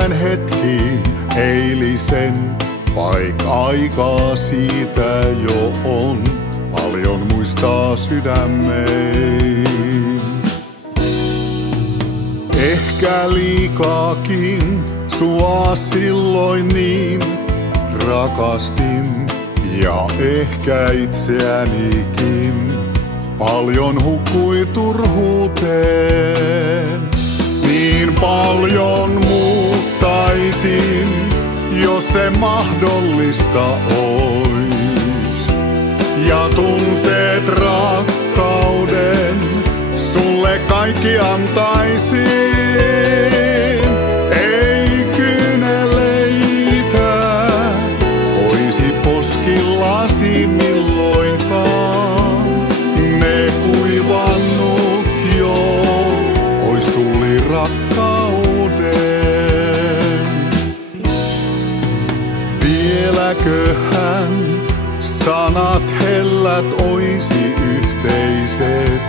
vain hetkiin eilisen, vaik aikaa siitä jo on, paljon muistaa sydämein. Ehkä liikaakin sua silloin niin rakastin, ja ehkä itseänikin paljon hukkui turhuuteen. Niin paljon muuttaisin, jos se mahdollista ois. Ja tunteet rakkauden sulle kaikki antaisin. Ei kyyneleitä oisi poskillasi milloinkaan. Ne kuivannut jo, ois tuli rakkauden. Vieläköhän sanat hellät oisi yhteiset,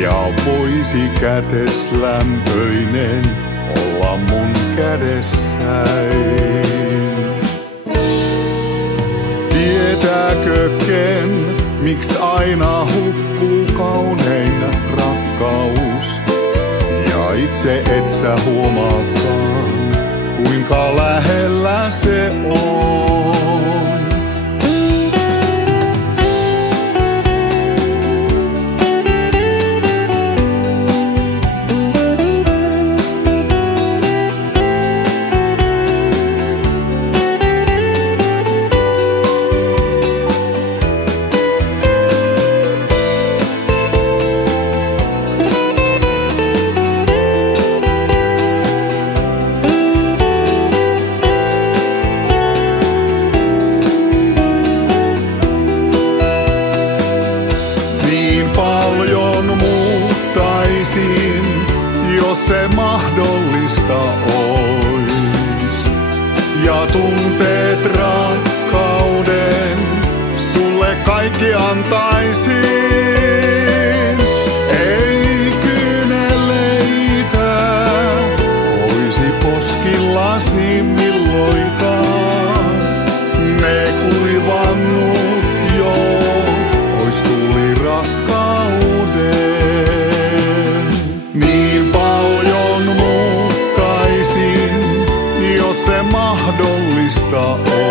ja voisi kätes lämpöinen olla mun kädessäin. Tietääkö ken, miksi aina hukkuu kaunein rakkaus? Ja itse et sä huomaakaan, kuinka lähellä se on. Paljon muuttaisin, jos se mahdollista ois. Ja tunteet rakkauden sulle kaikki antaisin. Ei kyyneleitä oisi poskillasi milloinkaan. Ne kuivannut jo, ois tuli rakkauden. Niin paljon muuttaisin, jos se mahdollista on.